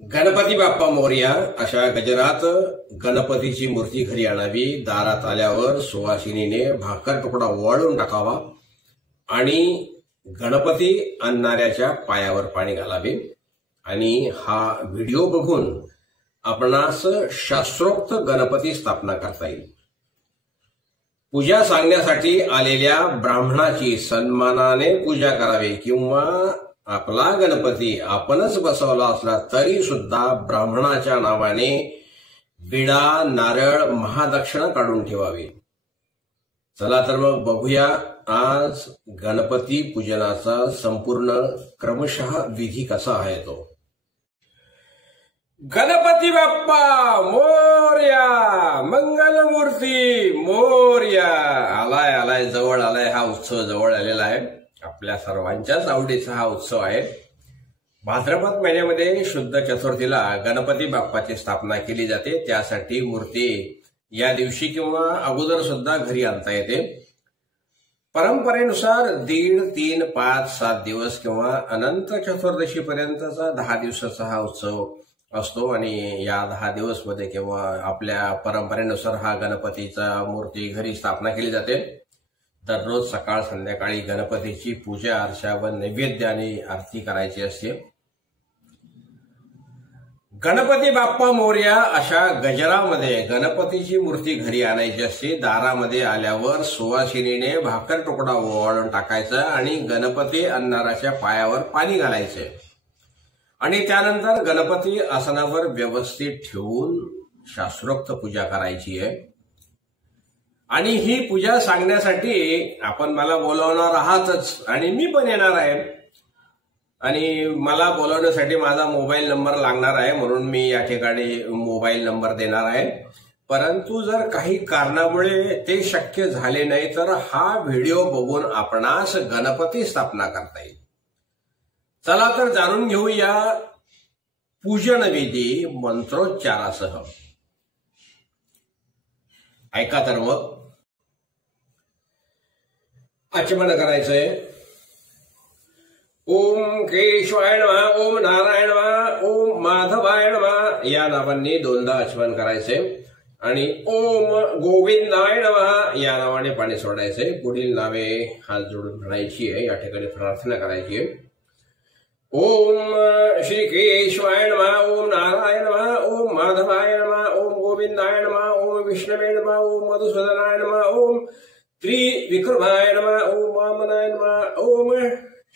गणपती बाप्पा मोरया अशा गजरात गणपतीची मूर्ती घरी आणावी। दारात आल्यावर सुवासिनीने भाकर तुकडा वाळून टाकावा आणि गणपती आणणाऱ्याच्या पायावर पाणी घालावे। आणि हा व्हिडिओ बघून आपणास शास्त्रोक्त गणपती स्थापना करता येईल। पूजा सांगण्यासाठी आलेल्या ब्राह्मणाची सन्मानाने पूजा करावी किंवा आपला गणपती आपणच बसवला असला तरी सुद्धा ब्राह्मणाच्या नावाने विडा नारळ महादक्षिणा काढून ठेवावी। चला तर मग बघूया आज गणपती पूजनाचा संपूर्ण क्रमशः विधी कसा आहे तो। गणपती बाप्पा मोरया, मंगलमूर्ती मोरया। आलाय जवळ आलाय, हा उत्सव जवळ आलेला आहे। आपल्या सर्वांच्याच आवडीचा हा उत्सव आहे। भाद्रपद महिन्यामध्ये शुद्ध चतुर्थीला गणपती बाप्पाची स्थापना केली जाते। त्यासाठी मूर्ती या दिवशी किंवा अगोदर सुद्धा घरी आणता येते। परंपरेनुसार 1.5, 3, 5, 7 दिवस किंवा अनंत चतुर्दशी पर्यंतचा 10 दिवसाचा हा उत्सव असतो। आणि या 10 दिवस मध्ये किंवा आपल्या परंपरेनुसार हा गणपतीचा मूर्ती घरी स्थापना केली जाते। दररोज सकाळ संध्याकाळी गणपतीची पूजा अर्चा व नैवेद्य आणि आरती करायची असते। गणपती बाप्पा मोरया अशा गजरामध्ये गणपतीची मूर्ती घरी आणायची असते। दारामध्ये आल्यावर सुवासिनीने भाकर तुकडा ओवाळून टाकायचा आणि गणपती आणणाऱ्याच्या पायावर पाणी घालायचे आणि त्यानंतर गणपती आसनावर व्यवस्थित ठेवून शास्त्रोक्त पूजा करायची आहे। आणि ही पूजा सांगण्यासाठी आपण मला बोलवणार आहातच आणि मी पण येणार आहे। आणि मला बोलवण्यासाठी माझा मोबाईल नंबर लागणार आहे, म्हणून मी या ठिकाणी मोबाईल नंबर देणार आहे। परंतु जर काही कारणामुळे ते शक्य झाले नाही तर हा व्हिडिओ बघून आपणास गणपती स्थापना करता येईल। चला तर जाणून घेऊया पूजन विधी मंत्रोच्चारासह। ऐका तर मग। आचमन करायचंय। ओम केशवाय नमः, ओम नारायण नमः, ओम माधवाय नमः या नावांनी 2दा आचमन करायचे आणि ओम गोविंदाय नमः या नावाने पाणी सोडायचे। पुढील नावे हात जोडून म्हणायची आहे, या ठिकाणी प्रार्थना करायची आहे। ओम श्री केशवाय नमः, ओम नारायण नमः, ओम माधवाय नमः, ओम गोविंदाय नमः, ओम विष्णवे नमः, ओम मधुसूदनाय नमः, ओम त्रिविक्रमाय नमः, ओम वामनाय नमः, ओम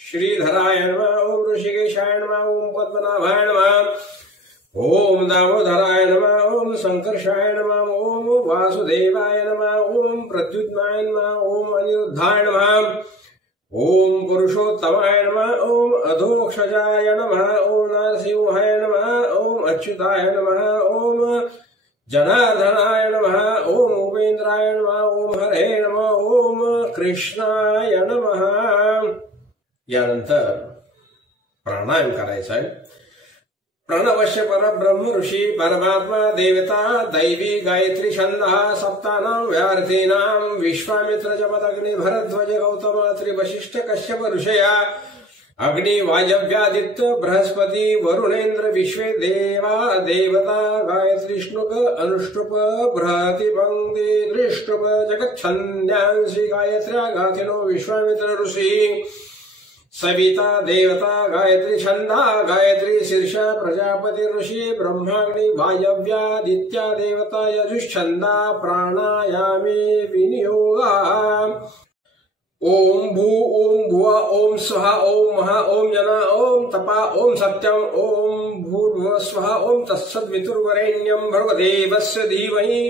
श्रीधराय नमः, ओम ऋषिकेशाय नमः, ओम पद्मनाभाय नमः, ओम दामोदराय नमः, ओम संकर्षाय नमः, ओम वासुदेवाय नमः, ओम प्रद्युम्नाय नमः, ओम अनिरुद्धाय नमः, ओम पुरुषोत्तमाय नमः, ओम अधोक्षजाय नमः, ओम नरसिंहाय नमः, ओम अच्युताय नमः, ओम जनार्दनाय नमः, ओम उपेंद्राय नमः, ओम हरे नमः, ओम कृष्णाय नमः। यानंतर प्राणायाम करायचा आहे। प्रणवश्य परब्रह्म ऋषी परमात्मा देवता दैवी गायत्री छंदः सप्तानां व्यार्थीनां विश्वामित्र जमदग्नि भरद्वाज गौतम अत्रि वशिष्ठ कश्यप ऋषया अग्नि वायव्यादित्य बृहस्पति वरुणेन्द्र विश्वे देवा देवता गायत्री श्नुक अनुष्टुप बृहति पंक्ति दृष्टुप जगच्छन्द्यांसि गायत्र्या गाथिनो विश्वामित्र ऋषि सविता देवता गायत्री छंदा गायत्री शीर्षा प्रजापति ऋषि ब्रह्माग्नि वायव्यादित्या देवता यजुच्छंदा प्राणायामे विनियोगा। ओम भू ओम भुवा ओम स्वहा ओम महा ओम जना ओम तपा ओम सत्यम ओम भूर्भुवः स्वहा ओम तत्सद्वितुर्वरेण्यं भर्गदेवस्य धीमहि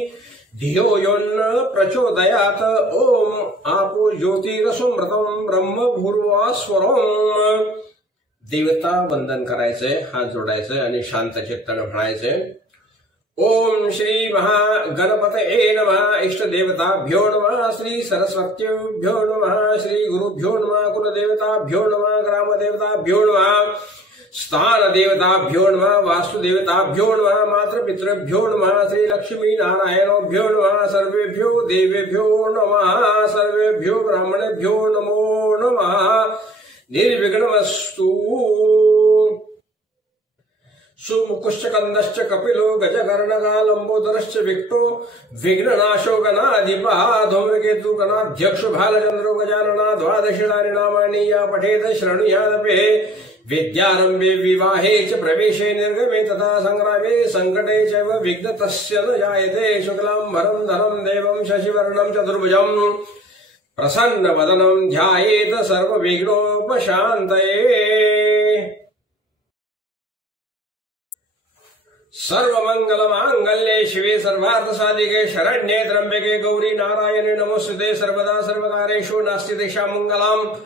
धियो यो न प्रचोदयात्। ओम आपो ज्योतिरसोमृतं ब्रह्म भूर्भुवः। देवता वंदन करायचंय, हात जोडायचे आणि शांत चित्ताने म्हणायचे ओम श्री महागणपतये नमः, इष्ट देवताभ्यो नमः, श्री सरस्वत्युभ्यो नमः, श्री गुरुभ्यो नमः, कुलदेवताभ्यो नमः, ग्रामदेवताभ्यो नमः, स्थान देवताभ्यो नमः, वास्तुदेवताभ्यो नमः, मातृपितृभ्यो नमः, श्री लक्ष्मी नारायणोभ्यो नमः, सर्वेभ्यो देवेभ्यो नमः, सर्वेभ्यो ब्राह्मणेभ्यो नमो नमः। निर्विघ्नमस्तु। सुमुकुश्च कंदश्च कपिलो गजकर्णका लंबोदरश्च विक्टो विघ्ननाशो गणाधिपः धूम्रकेतु गणाध्यक्षो भालचंद्रो गजानना द्वादशानि नामानि या पठेत शृणुयादपि विद्यारंभे विवाहे च प्रवेशे निर्गमे तथा संग्रामे संकटे चैव विघ्नतस्य न जायते शुक्लांबरं धरं देवं शशिवर्णं चतुर्भुजं प्रसन्नवदनं ध्यायेत सर्वविघ्नोपशान्तये। सर्वमंगलमांगल्ये शिवे सर्वार्थसाधिके शरण्ये त्र्यंबके गौरी नारायणे नमोस्तुते सर्वदा सर्वकारेषु नास्ति तेषां मंगलम्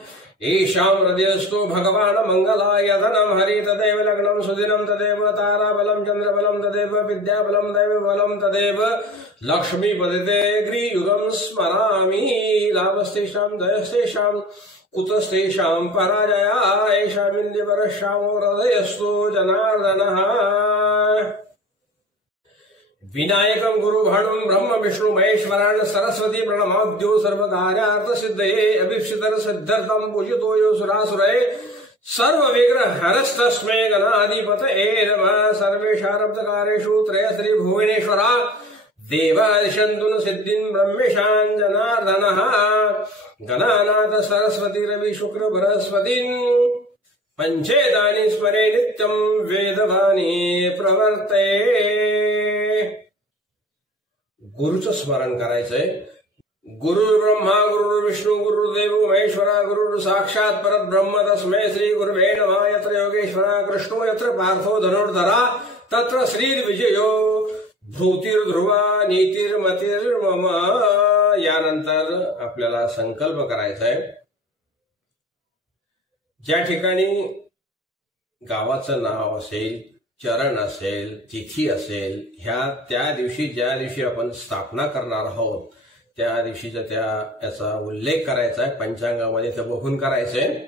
ईशां हृदयस्थो भगवान् मंगलाय धनं हरि तदेव लग्नं सुदिनं तदेव ताराबलं चन्द्रबलं तदेव विद्याबलं दैवबलं तदेव लक्ष्मीपतिते ग्रीयुगं स्मरामि लाभस्तेषां दयस्तेषां कुतस्तेषां पराजया एषामिन्द्रियपरश्यामो हृदयस्थो जनार्दनः। विनायकं गुरुभाणुं ब्रह्म विष्णु महेश्वरान् सरस्वती प्रणमाद्यो सर्वकार्यार्थ सिद्धये अभीप्सितर सिद्धर्थं पूजितो यो सुरासुरये सर्वविघ्न हरस्तस्मै गणाधिपतये नमः। सर्वेषारब्धकारेषु त्रयश्री भुवनेश्वरा देवादिशन्तु न सिद्धिं ब्रह्मेशान् जनार्दनः। गणानाथ सरस्वती रवि शुक्र बृहस्पतिं पंचेतानि स्मरे नित्यं वेदवाणी प्रवर्ते। गुरुचं स्मरण करायचंय। गुरु ब्रह्मा गुरु विष्णू गुरुदेव महेश्वरा गुरु साक्षात परब्रह्म तस्मै श्री गुरुवे नमः। यत्र योगेश्वरा कृष्णो यत्र पार्थो धनुर्धरा तत्र श्रीर्विजयो भूतिर्ध्रुवा नीतिर्मतिर्मम। यानंतर आपल्याला संकल्प करायचा आहे। ज्या ठिकाणी गावाचं नाव असेल, चरण असेल, तिथी असेल, ह्या त्या दिवशी ज्या दिवशी आपण स्थापना करणार आहोत त्या दिवशीचा याचा उल्लेख करायचा आहे। पंचांगामध्ये ते बघून करायचंय।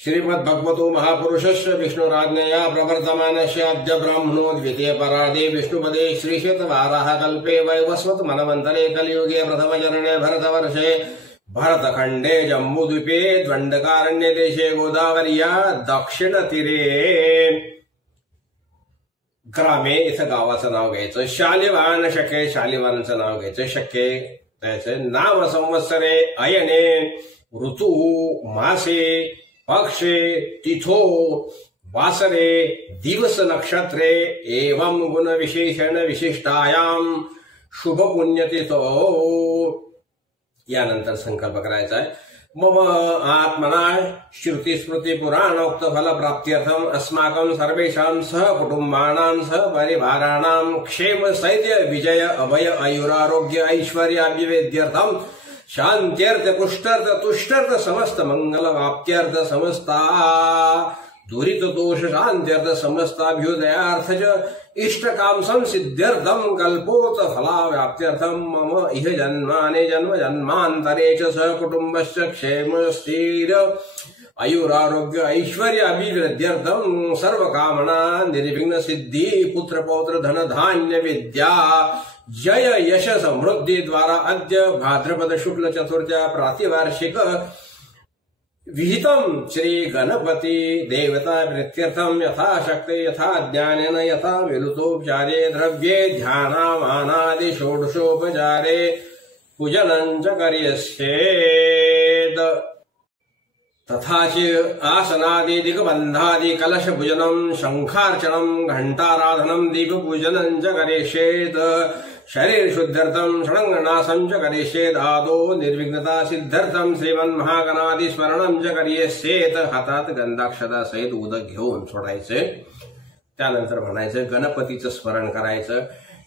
श्रीमद भगवतो महापुरुषस्य विष्णुराज्ञया प्रवर्तमानस्य अद्य ब्राह्मणो द्वितीय परार्धे विष्णुपदे श्रीशत वाराह कल्पे वैवस्वत मनवन्तरे कलियुगे प्रथमचरणे भरतवर्षे भरतखंडे जम्बूद्वीपे द्वंडकारण्य देशे गोदावर्या दक्षिण तीरे ग्रामे इथं गावाचं नाव घ्यायचं। शालिवान शके शालिवानचं नाव घ्यायचं। शके त्याचं नाव संवत्सरे अयने ऋतू मासे पक्षे तिथो वासरे दिवस नक्षत्रे एवं गुण विशेषण विशिष्टायाम शुभ पुण्यतिथो। यानंतर संकल्प करायचा आहे। मम आत्मना श्रुती स्मृती पुराणोक्त फल प्राप्त्यर्थम अस्माकं सर्वेषां सह कुटुंबानां सह परिवाराणां क्षेम स्थैर्य विजय अभय आयुरारोग्य ऐश्वर्याभिवृद्ध्यर्थम शांत्यर्थ पुष्टर्थ तुष्टर्थ समस्त मंगल वाप्त्यर्थ समस्ता दुरित दोष शांत्यर्थ समस्ताभ्युदयार्थ च इष्ट काम संसिद्ध्यर्थम कल्पोत फलाव्याप्त्यर्थम मम इह जन्माने जन्म जन्मांतरे च सहकुटुंबस्य क्षेम स्थिर आयुरारोग्य ऐश्वर्य अभिवृद्ध्यर्थम सर्व कामना निर्विघ्न सिद्धि पुत्र पौत्र धन धान्य विद्या जय यश समृद्धि द्वारा अद्य भाद्रपद शुक्ल चतुर्थ्या प्रातिवार्षिक विहितम श्री गणपति देवता प्रीत्यर्थम यथाशक्ति यथा ज्ञानेन यथा विलुतोपचारे द्रव्ये ध्यानामानादि षोडशोपचारे पूजनं च करिष्येत्। तथा च आसनादि दिग्बन्धादि कलश पूजनं शंखार्चनं घंटाराधनं दीपपूजनं च करिष्येत्। शरीर शुद्ध्यर्थम षडंगनासं च करिष्येत्। आदो निर्विघ्नता सिद्ध्यर्थम श्रीमन्महागणादि स्मरणं च करिष्येत्। हातात गंधाक्षता सहित उदक घेऊन सोडायचे। त्यानंतर म्हणायचं गणपतीचं स्मरण करायचं।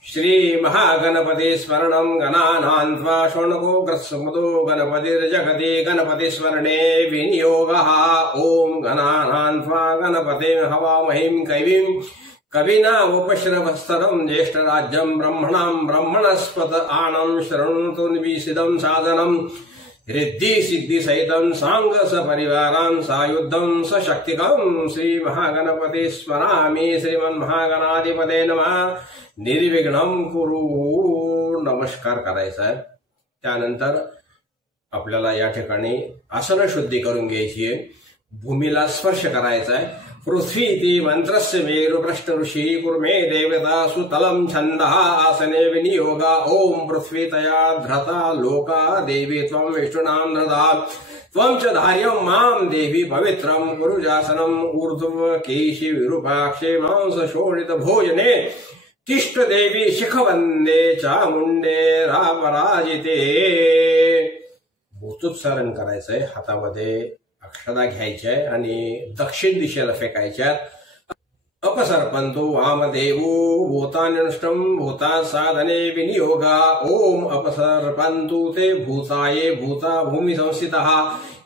श्री महागणपती स्मरणं गणानां त्वा शोणको ग्रत्समुदो गणपतिर्जगति गणपति स्मरणे विनियोगः। ओम गणानां त्वा गणपते हवामहीं कैवीं कविना उपश्रवस्तरं ज्येष्ठराज्यं ब्रह्मणां ब्रह्मणस्पत आनं शृणुतु निविसिदं साधनं रिद्धि सिद्धि सहितं सांग सपरिवारां सायुद्धं सशक्तिकं। श्री महागणपति स्मरामि श्रीमन्महागणाधिपते नमः। निर्विघ्नं कुरु नमस्कार करायचा आहे। त्यानंतर आपल्याला या ठिकाणी आसन शुद्धी करून घ्यायची आहे। भूमीला स्पर्श करायचा आहे। पृथ्वीति मंत्रस्य मेरु पृष्ठ ऋषि कुर्मे देवता सुतलम छंदः आसने विनियोगा ओम पृथ्वी तया धृता लोका देवी त्वं विष्णुनां धृता त्वं च धार्यं मां देवी पवित्रं कुरुजासनम् ऊर्ध्व केशि विरूपाक्षे मांस शोणित भोजने तिष्ठ देवी शिखवंदे चामुंडे रापराजिते। भूतुत्सारण करायचंय, हातामध्ये अक्षदा घ्यायच्या आणि दक्षिण दिशेला फेकायच्या। अपसर्पंतो वामदेवो भूतान्यनुष्टं भूता साधने विनियोगा ओम अपसर्पंतु ते भूताये भूता भूमि संस्थितः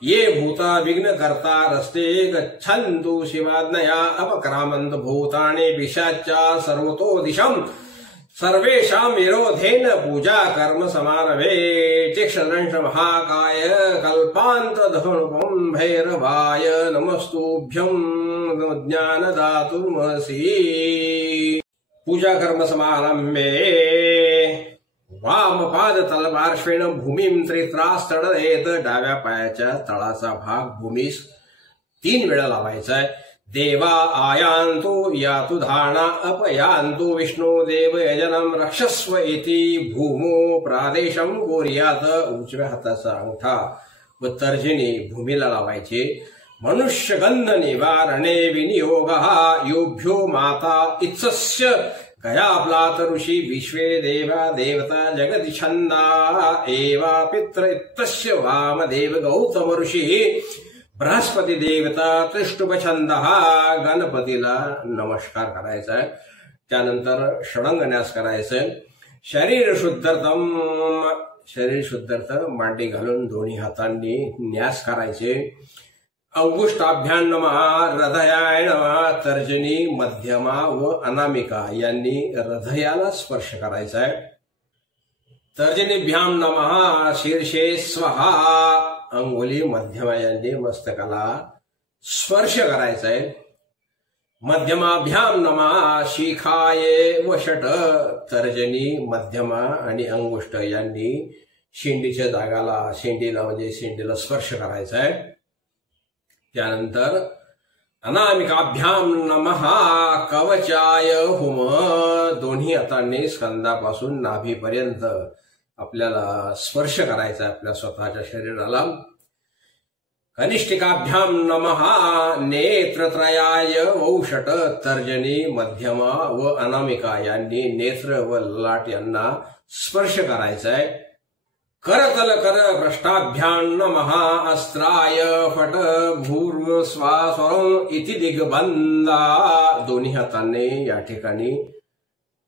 ये भूता विघ्नकर्ता रस्ते गच्छन्तु शिवाज्ञया अपक्रामन्त भूतानि पिशाचा सर्वतो दिशम् सर्वेषां विरोधेन पूजा कर्म समारभे चिक्षदंश महाकाय कल्पान्तधनुपं भैरवाय नमस्तुभ्यं ज्ञानदातुर्मसि। पूजा कर्म समारंभे वामपाद तलपार्श्वेन भूमीं त्रित्रास्तडयेत, डाव्या पायाच्या तळाचा भाग भूमीस 3 वेळा लावायचा आहे। देवा आयान्तु यातु धाना अपयान्तु विष्णु देव यजनम रक्षस्व इति भूमो प्रादेशम कुर्यात। उजव्या हाताचा अंगठा व तर्जनी भूमीला लावायचे। मनुष्य गंध निवारणे विनियोगः योभ्यो माता इत्सस्य गयाप्लात ऋषि विश्वे देवा देवता जगति छंदा एवा पित्र इत्तस्य वामदेव गौतम ऋषि बृहस्पती देवता त्रिष्टुप छंदः। गणपतीला नमस्कार करायचा आहे। त्यानंतर षडंगन्यास करायचंय। शरीर शुद्धर्थम, शरीर शुद्धर्थ मांडी घालून दोन्ही हातांनी न्यास करायचे। अंगुष्टाभ्यां नमः हृदयाय नमः, तर्जनी मध्यमा व अनामिका यांनी हृदयाला स्पर्श करायचा आहे। तर्जनीभ्यां नमः शीर्षे स्वहा, अंगुली मध्यमा यांनी मस्तकाला स्पर्श करायचा आहे। मध्यमाभ्याम नमः शिखाय वषट, तर्जनी मध्यमा आणि अंगुष्ट यांनी शेंडीच्या जागाला शेंडीला म्हणजे शेंडीला स्पर्श करायचा आहे। त्यानंतर अनामिकाभ्याम नमः कवचाय हुम, दोन्ही हातांनी स्कंदापासून नाभीपर्यंत आपल्याला स्पर्श करायचा आपल्या स्वतःच्या शरीराला। कनिष्ठिकाभ्याम नमः नेत्रत्रयाय वौषट, तर्जनी मध्यमा व अनामिका यांनी नेत्र व ललाट यांना स्पर्श करायचा आहे। करतल कर पृष्ठाभ्यां नमः अस्त्राय फट भूर्व स्वास्वरम इति दिग्बंधा, दोन्ही हातांनी या ठिकाणी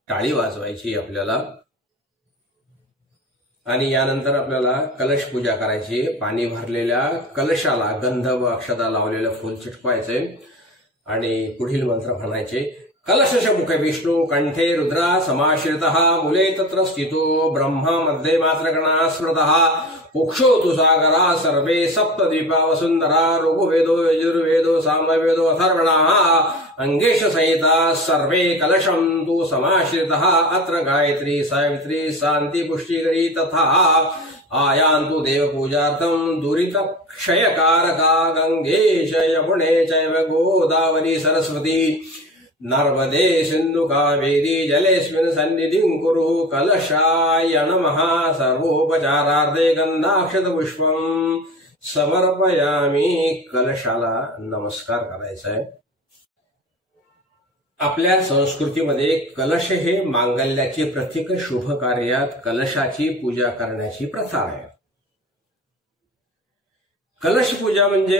टाळी वाजवायची आपल्याला। आणि यानंतर आपल्याला कलश पूजा करायची। पाणी भरलेल्या कलशाला गंध व अक्षता लावलेलं फूल चिटकवायचे आणि पुढील मंत्र म्हणायचे। कलशश मुखे विष्णु कंठे रुद्रा समाश्रितः मूले तत्र स्थितो ब्रह्मा मध्ये मात्रगणा स्मृतः कुक्षो तु सागरा सर्वे सप्तद्वीपा वसुंधरा ऋग्वेदो यजुर्वेदो सामवेदो अथर्वणः अंगेश सहिता सर्वे कलशं तु समाश्रितः अत्र गायत्री सावित्री शांति पुष्टिकरी तथा आयान्तु देव पूजार्थं दुरित क्षयकारका गंगे च यमुने चैव गोदावरी सरस्वती नर्मदे सिंधु कावेरी जलेस्मिन् सन्निधिं कुरु। कलशाय नमः सर्वोपचारार्थे गंधाक्षत पुष्पं समर्पयामी, कलशाला नमस्कार करायचा आहे। आपल्या संस्कृतीमध्ये कलश हे मांगल्याचे प्रतीक, शुभ कार्यात कलशाची पूजा करण्याची प्रथा आहे। कलश पूजा म्हणजे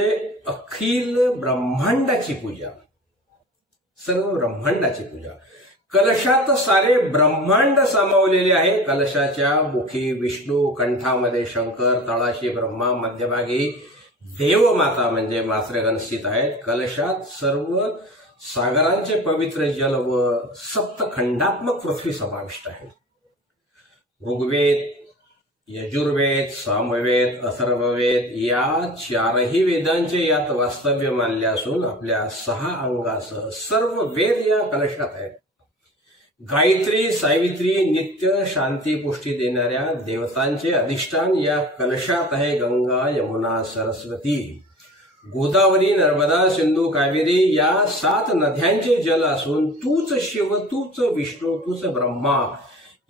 अखिल ब्रह्मांडाची पूजा, सर्व ब्रह्मांडाची पूजा। कलशात सारे ब्रह्मांड सामावलेले आहे। कलशाच्या मुखी विष्णू, कंठामध्ये शंकर, तळाशी ब्रह्मा, मध्यभागी देवमाता म्हणजे मातृगण स्थित आहेत। कलशात सर्व सागरांचे पवित्र जल व सप्तखंडात्मक पृथ्वी समाविष्ट आहे। ऋग्वेद, यजुर्वेद, सामवेद, अथर्ववेद या 4ही वेदांचे यात वास्तव्य मानले असून आपल्या 6 अंगासह सर्व वेद या कलशात आहेत। गायत्री, सावित्री, नित्य शांती पुष्टी देणाऱ्या देवतांचे अधिष्ठान या कलशात आहे। गंगा, यमुना, सरस्वती गोदावरी, नर्मदा, सिंधू, कावेरी या 7 नद्यांचे जल असून तूच शिव, तूच विष्णू, तूच ब्रह्मा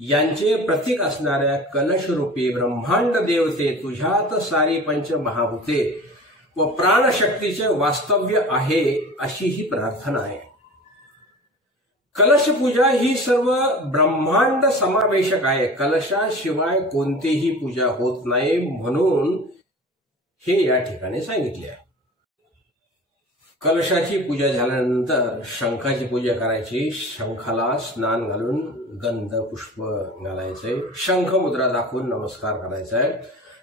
यांचे प्रतीक असणाऱ्या कलशरूपी ब्रह्मांड देवते तुझ्यात सारी पंचमहाभूते व प्राणशक्तीचे वास्तव्य आहे, अशी ही प्रार्थना आहे. कलश पूजा ही सर्व ब्रह्मांड समावेशक आहे. कलशाशिवाय कोणतीही पूजा होत नाही, म्हणून हे या ठिकाणी सांगितले आहे. कलशाची पूजा झाल्यानंतर शंखाची पूजा करायची. शंखाला स्नान घालून गंध पुष्प घालायचे. शंख मुद्रा दाखवून नमस्कार करायचा आहे.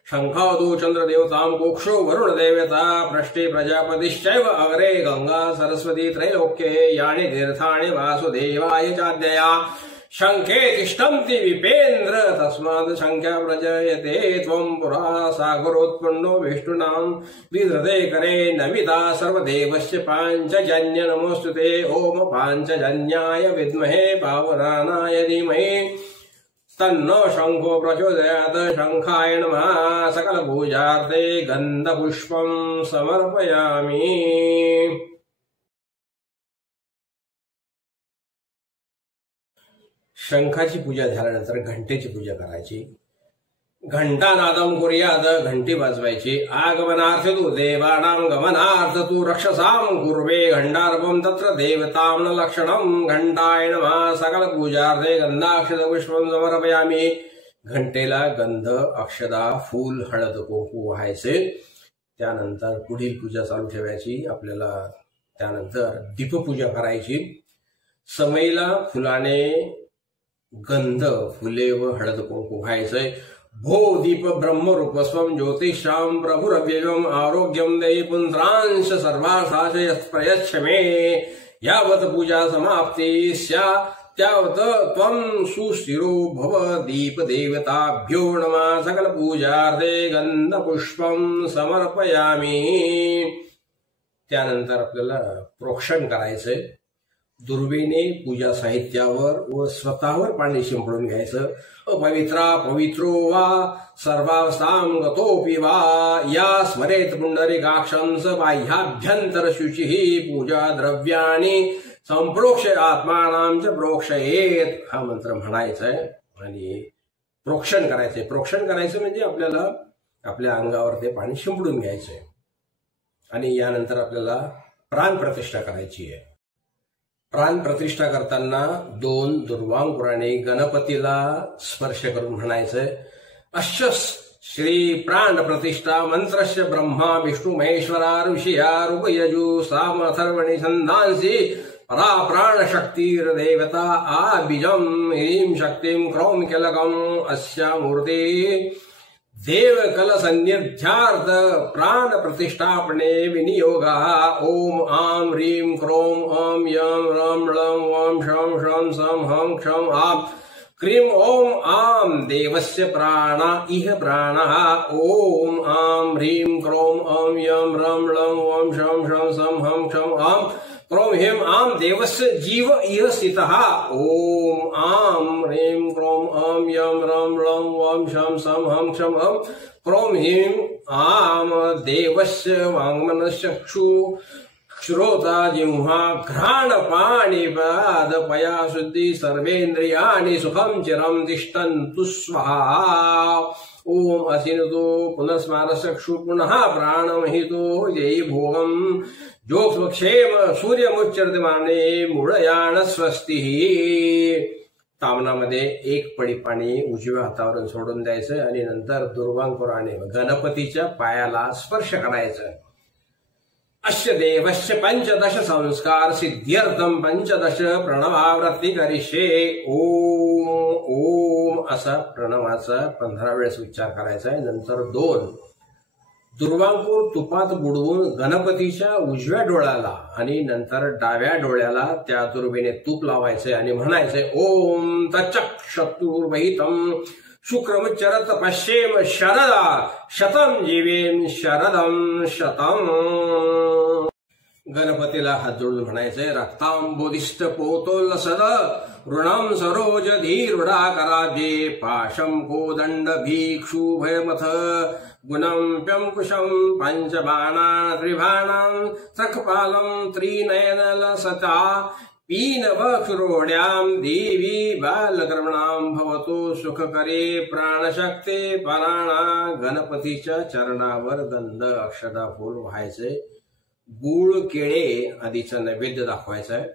शंखावधू चंद्रदेवतां कोक्षो वरुण देवता पृष्ठे प्रजापतिश्चैव अग्रे गंगा सरस्वती त्रैलोक्ये यानि तीर्थानि वासुदेवाय चाद्यया शंखे तिष्ठन्ति विपेन्द्र तस्मात् शंख्या प्रजयते त्वं पुरा सागरोत्पन्नो विष्णुनां विधृते करे नमिता सर्वदेवस्य पाञ्चजन्य नमोस्तुते ओम पाञ्चजन्याय विद्महे पावनानाय धीमहि तन्नो शंखो प्रचोदयात्. शंखाय नमः. सकलपूजार्थे गन्धपुष्पं समर्पयामि. शंखाची पूजा झाल्यानंतर घंटेची पूजा करायची. घंटानादम कुर्याद, घंटी वाजवायची. आगमनार्थ तू देवानां गमनार्थ तू रक्षसां कुर्वे घंटार्पं तत्र देवतां लक्षणं. घंटाय नमः. सकल पूजार्थे गंधाक्षत पुष्पं समर्पयामि. घंटेला गंध, अक्षदा, फूल, हळद, कुंकू व्हायचे. त्यानंतर पुढील पूजा चालू ठेवायची. आपल्याला त्यानंतर दीपपूजा करायची. समईला फुलाने गंध, फुले व हळद कुंकू व्हायचंय. भो दीप ब्रह्मरूप स्वं ज्योतिषां प्रभुरव्ययम् आरोग्यं देहि पुंसांश सर्वार्थाशय प्रयच्छ मे. यावत पूजा समाप्ति स्यात् त्यावत त्वं सुस्थिरो भव. दीप देवताभ्यो नमः. सकल पूजार्थे गंध पुष्पं समर्पयामि. त्यानंतर आपल्याला प्रोक्षण करायचंय. दुर्वेने पूजा साहित्यावर व स्वतःवर पाणी शिंपडून घ्यायचं. अपवित्रा पवित्रो वा सर्वावस्थां गतोऽपि वा या स्मरेत पुंडरीकाक्षं स बाह्याभ्यंतर शुचिः पूजा द्रव्याणि संप्रोक्ष आत्मानां च प्रोक्षयेत. हा मंत्र म्हणायचा आहे आणि प्रोक्षण करायचंय. प्रोक्षण करायचं म्हणजे आपल्याला आपल्या अंगावर ते पाणी शिंपडून घ्यायचंय. आणि यानंतर आपल्याला प्राण प्रतिष्ठा करायची आहे. प्राण प्रतिष्ठा करताना 2 दुर्वांकुराने गणपतीला स्पर्श करून म्हणायचंय. अश्य श्री प्राण प्रतिष्ठा मंत्रस्य ब्रह्मा विष्णु महेश्वरा ऋषिया ऋगयजु साम अथर्वणि छंदांसी परा प्राण शक्तिर्देवता आ बीजम ह्रीं शक्तिं क्रौं किलकम् अस्या मूर्ति देव कल सन्निध्यार्थ प्राण प्रतिष्ठापने विनियोगा. ओम आम ह्रीं क्रों ओम यम रम लं ओम शं शं सं हं क्षं आम क्रीं ओम आम देवस्य प्राण इह प्राणः. ओम आम ह्रीं क्रों ओम यम रम लं ओम शं शं सं हं क्षं आम क्रों ह्रीं आम देवस्य जीव इह स्थितः. ओम आम ह्रीं क्रों ओम यम रम लं ओम शं सं हं क्षं आम क्रों ह्रीं आम देवस्य वाङ्मनश्चक्षु श्रोता जिह्वा घ्राण पाणि पाद पया शुद्धि सर्वेन्द्रियाणि सुखं चिरं तिष्ठन्तु स्वाहा. ओम असिनतो पुनस्मारचक्षु पुनः प्राणमहितो जयी भोगम जोक्षेम सूर्यमुच्चर्यमाने मूळयान स्वस्तिः. तामनामध्ये 1 पडी पाणी उजव्या हातावरून सोडून द्यायचं आणि नंतर दुर्वांकुराने गणपतीच्या पायाला स्पर्श करायचा. अस्य देवस्य 15 संस्कार सिद्ध्यर्थं 15 प्रणवावृत्ती करिष्ये. ओम ओम असा प्रणवाचा 15 वेळेस उच्चार करायचा आहे. नंतर 2 दुर्वांकूर तुपात बुडवून गणपतीच्या उजव्या डोळ्याला आणि नंतर डाव्या डोळ्याला त्या दुर्बीने तूप लावायचे आणि म्हणायचे. ओम तच्चक्षुर्वहितं शुक्रमुच्चरत पश्येम शरदा शतं जीवेम शरदं शतम्. गणपतीला हात जोडून म्हणायचंय, रक्तांबोधिष्ट पोतोल्लसद ऋणम सरोज धीरुडाकराब्जे पाशं कोदंड भिक्षु भयमथ गुणं प्यंकुशं पंचबाणा त्रिभाणां सकपालं त्रिनयनलसता पीनवक्षुरोड्यां देवी बालकर्मणां भवतो सुखकरे प्राणशक्ते पराणा। गणपतीच्या चरणावर गंध अक्षता फूल व्हायचे, गुळ केळे आदीचा नैवेद्य दाखवायचा आहे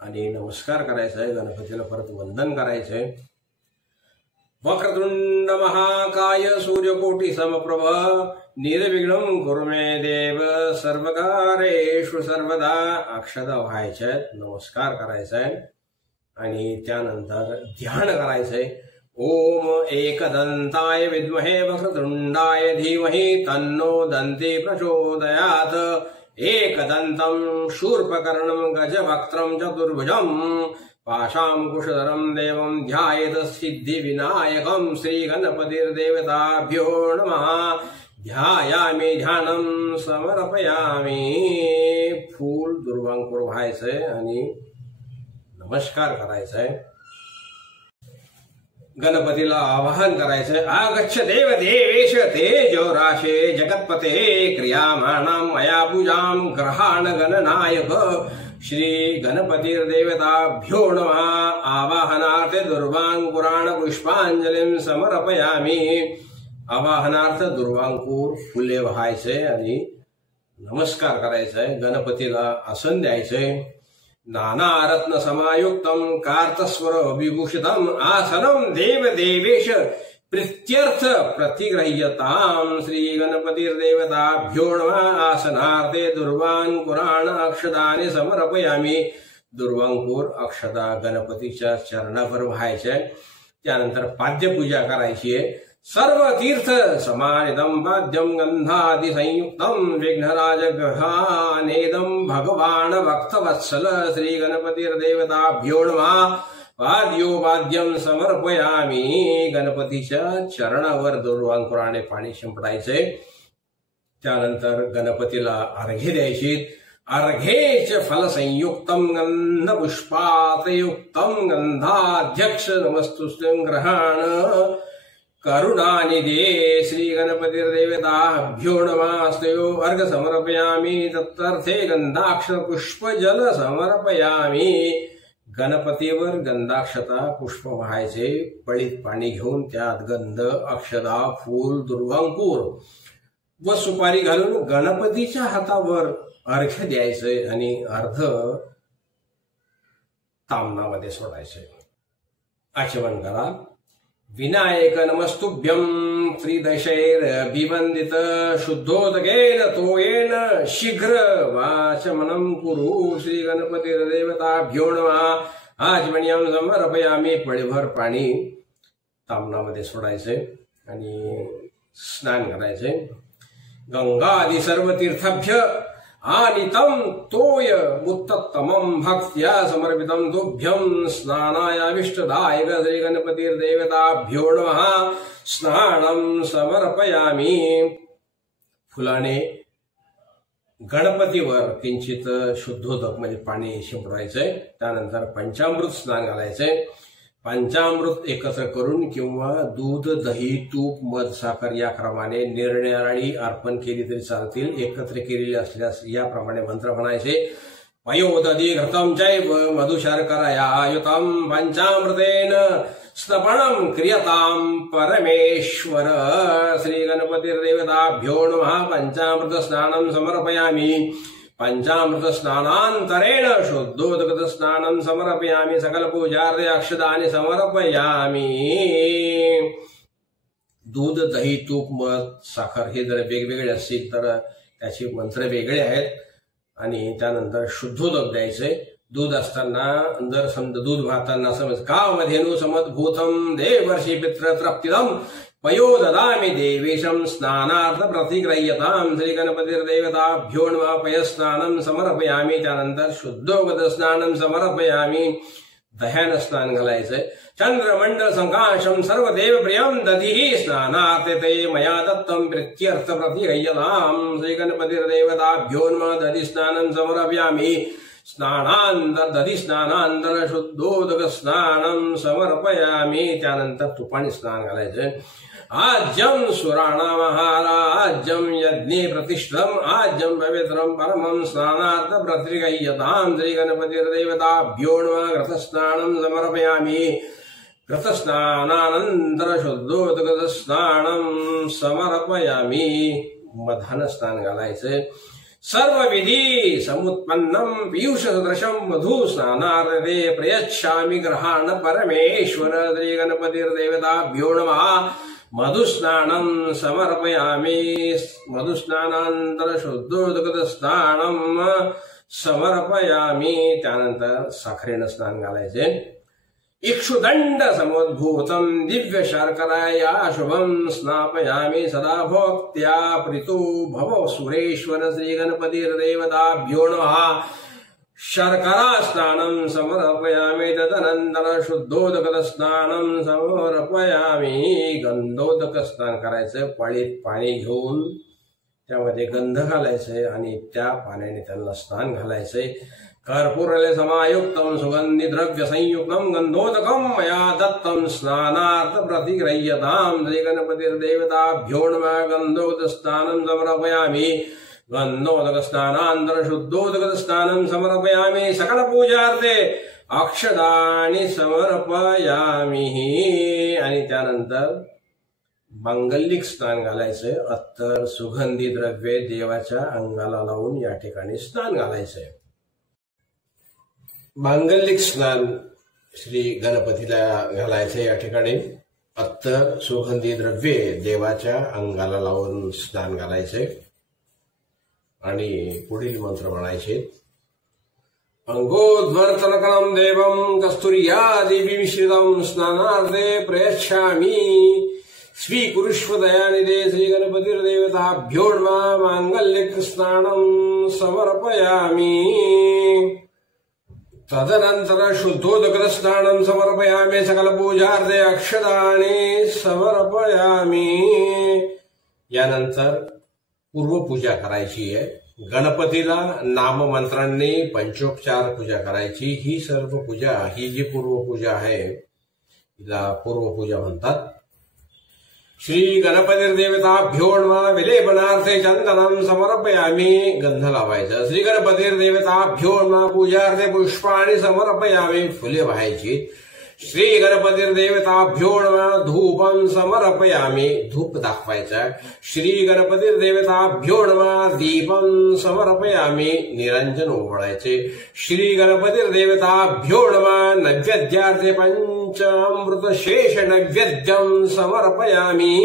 आणि नमस्कार करायचा आहे, गणपतीला परत वंदन करायचंय। वक्रतुंड महाकाय सूर्यकोटी समप्रभ निर्विघ्नं कुरु मे देव सर्वकारेषु सर्वदा। अक्षता व्हायच्या आहेत, नमस्कार करायचा आहे आणि त्यानंतर ध्यान करायचंय। ओम एकदंताय विद्महे वक्रतुंडाय धीमहि तन्नो दन्ती प्रचोदयात्। एकदन्तं शूर्पकर्णं गजवक्त्रं चतुर्भुजं पाशांकुशधरं देवं ध्यायेत सिद्धिविनायकं। श्रीगणपतिर्देवताभ्यो नमः। ध्यायामि ध्यानं समर्पयामि। फूल दुर्वांकुर व्हायचंय आणि नमस्कार करायचंय। गणपतीला आवाहन करायचंय, आगच्छ देव देवेश तेजो राशे जगत्पते क्रियामाणां मया पूजां ग्रहाण गणनायक। श्री गणपतिर्देवताभ्यो नमः। आवाहनार्थे दुर्वांकुराण पुष्पांजलिं समर्पयामि। आवाहनार्थ दुर्वांकुर फुले व्हायचे आणि नमस्कार करायचंय। गणपतीला आसन द्यायचंय। नाना रत्न समायुक्तं कार्तस्वर विभूषितं आसनं देव देवेश प्रीत्यर्थ प्रतिगृह्यतां। श्री गणपतिर्देवताभ्यो नमः। आसनार्थे दुर्वांकुराण अक्षतानि समर्पयामि। दुर्वांकुर अक्षता गणपतीच्या चरणावर व्हायचे। त्यानंतर पाद्यपूजा करायची आहे। सर्व तीर्थ समानिदं पाद्यं गंधादि संयुक्तं विघ्नराजगृहानेदं भगवान भक्तवत्सल। श्री गणपतिर्देवताभ्यो नमः। पाद्यो पाद्यं समर्पयामि। गणपतीच्या चरणावर दुर्वांकुराने पाणी शिंपडायचे। त्यानंतर गणपतीला अर्घ्य द्यायची। अर्घ्येच फलसंयुक्तं गंधपुष्पातयुक्तं गंधाध्यक्ष नमस्तुस्तं ग्रहाण करुणानिधे। श्री गणपतिर्देवताभ्यो नमस्तयो अर्घ समर्पयामि। तत्तर्थे गंधाक्ष पुष्पजल समर्पयामि। गणपतीवर गंधाक्षता पुष्प व्हायचे। पळीत पाणी घेऊन त्यात गंध अक्षता फूल दुर्वांकुर व सुपारी घालून गणपतीच्या हातावर अर्घ्य द्यायचे आणि अर्ध तामणामध्ये सोडायचे। आचमन करा। विनायक नमस्तुभ्यं त्रिदशैरभिवन्दित शुद्धोदकेन तोयेन शीघ्र वाचमनं कुरु। श्री गणपतिर्देवताभ्यो नमः। आचमनीयं समर्पयामि। पळीभर पाणी तामणामध्ये सोडायचे आणि स्नान करायचे। गंगादि सर्व तीर्थभ्य आनितं तोय उत्तमं भक्त्या समर्पितं तुभ्यं स्नानायाविष्टदायक। श्री गणपतिर्देवताभ्यो नमः। स्नानं समर्पयामि। फुलाने गणपतीवर किंचित शुद्धोदक म्हणजे पाणी शिंपडायचंय। त्यानंतर पंचामृत स्नान घालायचंय। पंचामृत एकत्र करून किंवा दूध दही तूप मध साखर या क्रमाने निरनिराळी अर्पण केली तरी चालतील। एकत्र केलेली असल्यास याप्रमाणे मंत्र म्हणायचे। पयोदधी घृतं चैव मधुशर्करयायुतं पंचामृतेन स्तपनं क्रियतां परमेश्वर। श्री गणपतिर्देवताभ्यो नमः। पंचामृत स्नानं समर्पयामि। पंचामृत स्नानान्तरेण शुद्धोदक स्नानं समर्पयामि। सकल पूजार्थे अक्षतानि समर्पयामि। दूध दही तूप मध साखर हे जर वेगवेगळे असतील तर त्याचे मंत्र वेगळे आहेत। आणि त्यानंतर शुद्धोदक द्यायचे। दूध असताना जर समज दूध वाहताना समज कामधेनु समद्भूतं देवर्षि पित्र तृप्तिदं पयो ददामि देवेशं स्नानार्थ प्रतिग्रह्यतां। श्री गणपतिर्देवताभ्यो नमः। पयस्नानं समर्पयामि। त्यानंतर शुद्धोदक स्नानं समर्पयामि। दह्यानं स्नान घालायचंय. चंद्रमंडल संकाशम सर्वदेव प्रियम दधी स्नानार्थे ते मया दत्तम प्रीत्यर्थ प्रतिगय्यताम. श्री गणपतिर्देवताभ्यो नमः. दधी स्नानं समर्पयामि. दधी स्नानांतर शुद्धोदक स्नानं समर्पयामि. त्यानंतर तुपाणी स्नान घालायचंय. आज्यम सुराणामहाराज्यम यज्ञे प्रतिष्ठम आज्यम पवित्रम परमं स्नानार्थ प्रतिगय्यताम. श्री गणपतिर्देवताभ्यो नमः. घृतस्नानं समर्पयामि. घृतस्नानानंतर शुद्धोदक स्नानं समर्पयामि. मधानं स्नान घालायचंय. सर्व विधी समुत्पन्नम पीयूष सदृशम मधु स्नानार्थे प्रयच्छामि ग्रहाण परमेश्वर. श्री गणपतिर्देवताभ्यो नमः. मधुस्नानं समर्पयामि. मधुस्नानानंतर शुद्धोदक स्नानं समर्पयामि. त्यानंतर साखरेनं स्नान घालायचे. इक्षुदंड समुद्भूतं दिव्य शर्कराया शुभं स्नापयामि. सदा भोक्त्या प्रीतो भव सुरेश्वर. श्री गणपतिर्देवताभ्यो नमः. शर्करा स्नानं समर्पयामि. तदनंतर शुद्धोदक स्नानं समर्पयामि. गंधोदक स्नान करायचं. पाळीत पाणी घेऊन त्यामध्ये गंध घालायचंय आणि त्या पाण्याने त्यांना स्नान घालायचंय. कर्पूरले समायुक्तं सुगंधी द्रव्य संयुक्तं गंधोदकं मया दत्तं स्नानार्थ प्रतिगृह्यतां. श्री गणपतिर्देवताभ्यो नमः. गंधोदक स्नानं समर्पयामि. गंधोदक स्नानांतर शुद्धोदक स्नानं समर्पयामि. सकल पूजार्थे अक्षदानि समर्पयामि. आणि त्यानंतर मांगलिक स्नान घालायचंय. अत्तर सुगंधी द्रव्ये देवाच्या अंगाला लावून या ठिकाणी स्नान घालायचंय. मांगलिक स्नान श्री गणपतीला घालायचे. या ठिकाणी अत्तर सुगंधी द्रव्ये देवाच्या अंगाला लावून स्नान घालायचे आणि पुढील मंत्र म्हणायचे. अंगोद्वर्तनकरं देवं कस्तुर्यादि विमिश्रितं स्नानार्थे प्रयच्छामि. स्वीकुरुष्व दयानिधे. श्री गणपतिर्देवताभ्यो नमः. मांगलिक स्नानं समर्पयामि. तदनंतर शुद्धोदक स्नानं समर्पयामि. सकल पूजार्थे अक्षदानि समर्पयामि. यानंतर पूर्वपूजा करायची आहे. गणपतीला नाममंत्रांनी पंचोपचार पूजा करायची. ही सर्व पूजा, ही जी पूर्वपूजा आहे हिला पूर्वपूजा म्हणतात. श्री गणपतिर्देवताभ्यो नमः. विलेपनार्थे चंदनं समर्पयामि. गंध लावायचं. श्री गणपतिर्देवताभ्यो नमः. पूजार्थे पुष्पाणि समर्पयामि. फुले वाहायची. श्री गणपतिर्देवताभ्यो नमः. धूपं समर्पयामि. धूप दाखवायचं. श्री गणपतिर्देवताभ्यो नमः. दीपं समर्पयामि. निरंजन ओवाळायचे. श्री गणपतिर्देवताभ्यो नमः. नैवेद्यार्थे पंचामृत शेष नैवेद्यं समर्पयामि.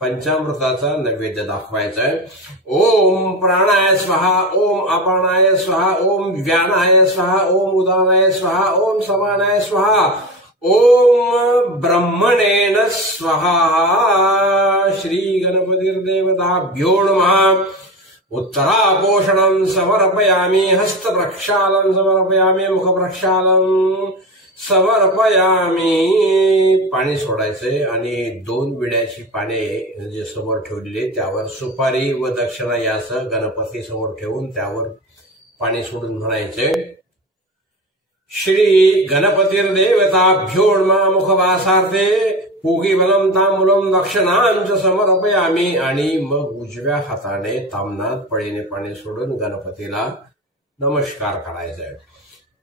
पंचामृताचा नैवेद्य दाखवायचा आहे. ओम प्राणाय स्वाहा. ओम अपानाय स्वाहा. ओम व्यानाय स्वाहा. ओम उदानाय स्वाहा. ओम समानाय स्वाहा. ओम ब्रह्मणेन स्वाहा. श्री गणपतिर्देवताभ्यो नमः. उत्तरापोषणं समर्पयामि. हस्तप्रक्षालं समर्पयामि. मुखप्रक्षालं समर्पयामि. पाणी सोडायचंय आणि 2 विड्याची पाने जे समोर ठेवलेले त्यावर सुपारी व दक्षिणा यासह गणपती समोर ठेवून त्यावर पाणी सोडून म्हणायचे. श्री गणपतिर्देवताभ्यो नमः. मुखवासार्थे पूगीबलं तांबूलं दक्षिणांच समर्पयामि. आणि मग उजव्या हाताने ताम्हनात पळीने पाणी सोडून गणपतीला नमस्कार करायचा.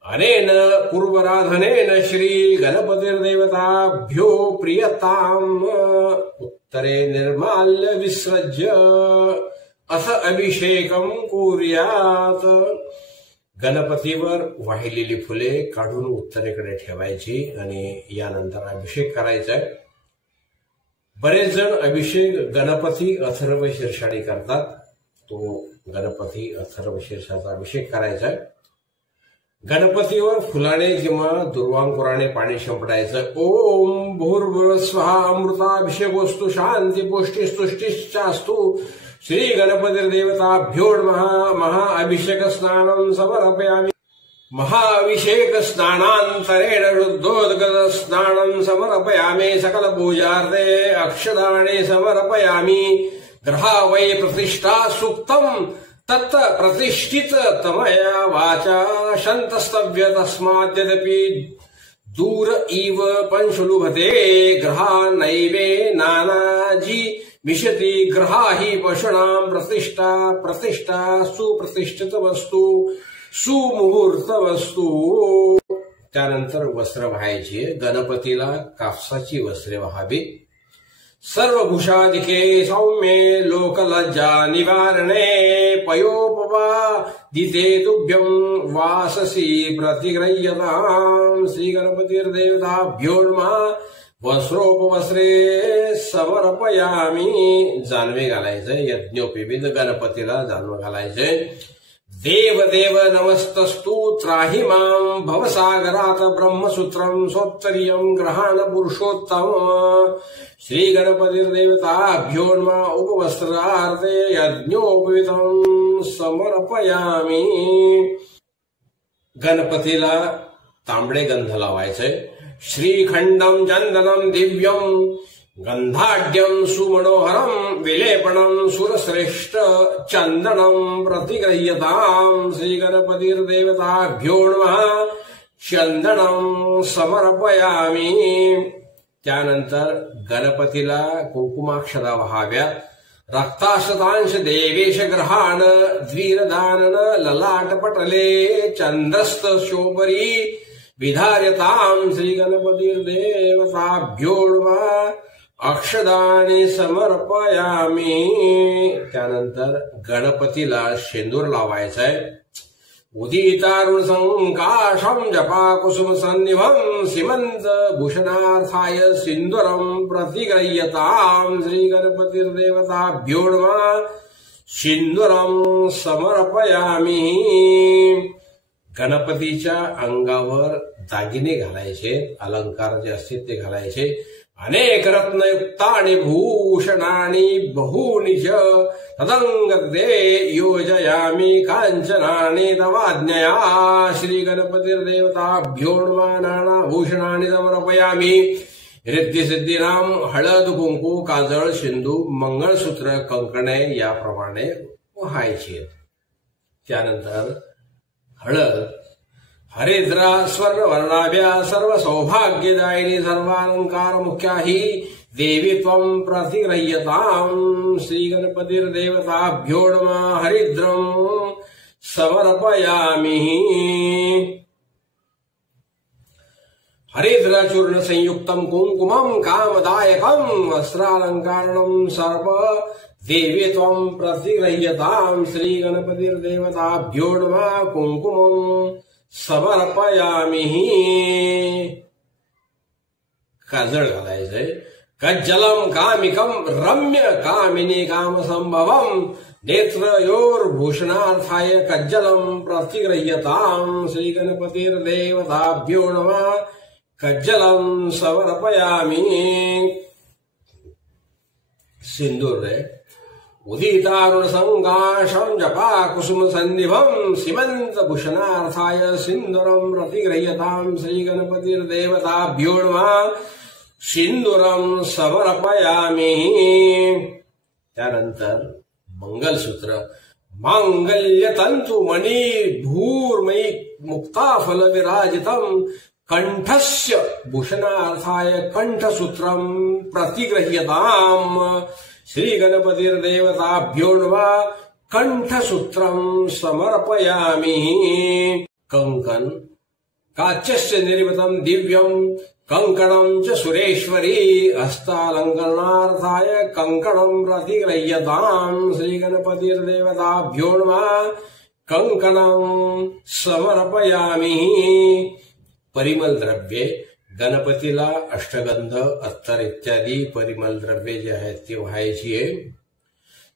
अनेन पूर्वराधनेन श्री गणपतिर्देवताभ्यो प्रियताम. उत्तरे निर्माल्य विसृज्य अथ अभिषेकं कुर्यात. गणपतीवर वाहिलेली फुले काढून उत्तरेकडे ठेवायची आणि यानंतर अभिषेक करायचा. बरेच जण अभिषेक गणपती अथर्व शीर्षाने करतात. तो गणपती अथर्व शीर्षाचा अभिषेक करायचा. गणपतीवर फुलाने किंवा दुर्वांकुराने पाणी शिंपडायचं. ओम भूर्भुवः स्वहा. अमृताभिषेकोस्तु शांती पुष्टिस्तुष्टिश्चास्तु. श्री गणपतिर्देवताभ्यो नमः. महाअभिषेक स्नानं समर्पयामि. महाभिषेक स्नानांतरेण शुद्धोदक स्नानं समर्पयामि सकल पूजार्थे अक्षदाने समर्पयामि ग्रहा वै प्रतिष्ठा सुक्तम तत् प्रतिष्ठित तमया वाचा शन्तस्तव्य तस्माद्यदपि दूर इव पंशुलुभते ग्रहा नैवे नानाजी विशति ग्रहा हि पशूनां प्रतिष्ठा सुप्रतिष्ठित वस्तू सुमुहूर्त वस्तू। त्यानंतर वस्त्र व्हायची गणपतीला कापसाची वस्त्रे व्हावी। सर्वभूषादिके सौम्ये लोकलज्जा निवारणे पयोपवादिते तुभ्यं वाससी प्रतिगृह्यताम्। श्री गणपतिर्देवताभ्यो नमः। वस्त्रोपवस्त्रे समर्पयामि। जानवे घालायचे यज्ञोपविध गणपतीला जानव घालायचे। देवदेव नमस्तस्तु त्राहि मां भवसागरात् ब्रह्मसूत्रं सोत्तरीयं ग्रहाण पुरुषोत्तम। श्री गणपतिर्देवताभ्यो नमः। उपवस्त्रार्थे यज्ञोपवीतं समर्पयामि। गणपतीला तांबडे गंध लावायचे। श्रीखंडं चंदनं दिव्यं गंधाढ्यं सुमनोहरं विलेपनं सुरश्रेष्ठ चंदनं प्रतिगृह्यताम्। श्री गणपतिर्देवताभ्यो नमः। चंदनं समर्पयामि। त्यानंतर गणपतीला कुंकुमाक्षता व्हाव्या। रक्ताशतांश देवेश ग्रहाण द्विरदानन ललाटपटले चंद्रस्त शोभरी विधार्यताम्। श्री गणपतिर्देवताभ्यो नमः। अक्षदाने समर्पयामि। त्यानंतर गणपतीला शेंदूर लावायचाय। उदितारुण संकाशं जपा कुसुम सन्निभं सीमंत भूषणार्थाय सिंदूरं प्रतिगृह्यताम्। श्री गणपतिर्देवताभ्यो नमः। सिंदूरं समर्पयामि। गणपतीच्या अंगावर दागिने घालायचे। अलंकार जे असतील ते घालायचे। अनेक रत्नयुक्तानि भूषणानि बहूनि च तदंगते योजयामि कांचनानि तवाज्ञया। श्री गणपतिर्देवताभ्यो नमः। नानाभूषणानि समर्पयामि। रिद्धिसिद्धीनां हळद कुंकू काजळ सिंधू मंगळसूत्र कंकणे याप्रमाणे व्हायची। त्यानंतर हळद हरिद्रा स्वर्णवर्णाभ्या सर्व सौभाग्यदायिनी सर्वालंकार मुख्या हि देवी त्वं प्रतिगृह्यताम्। श्री गणपतिर्देवताभ्यो नमः। हरिद्रं समर्पयामि। हरिद्रचूर्ण संयुक्तं कुंकुमं कामदायकं वस्त्रालंकारणं सर्व देवी त्वं प्रतिगृह्यताम्। श्री गणपतिर्देवताभ्यो नमः। कुंकुमं समर्पयामि। काजळ घालायचंय। कज्जलं कामिकं रम्य कामिनी कामसंभवं नेत्रयोर्भूषणार्थाय कज्जलं प्रतिगृह्यताम्। श्री गणपतिर्देवताभ्यो नमः। कज्जलं समर्पयामि। सिंदूर है। उदितारुण संकाशं जपा कुसुम सन्निभं सीमंत भूषणार्थाय सिंदूरं प्रतिगृह्यताम्। श्री गणपतिर्देवताभ्यो नमः। सिंदूरं समर्पयामि। त्यानंतर मंगलसूत्र मांगल्य तंतु मणि भूर्मयी मुक्ताफल विराजितं कंठस्य भूषणार्थाय कंठसूत्रं प्रतिगृह्यताम्। श्री गणपतिर्देवताभ्यो नमः। कंठसूत्रं समर्पयामि। कंकण काचस्य निर्मितं दिव्यं कंकणं च सुरेश्वरी हस्तालंकरणार्थाय कंकणं प्रतिगृह्यताम्। श्री गणपतिर्देवताभ्यो नमः। कंकणं समर्पयामि। परिमल द्रव्ये गणपतीला अष्टगंध अत्तर इत्यादी परिमल द्रव्ये जे आहेत ती व्हायची आहे।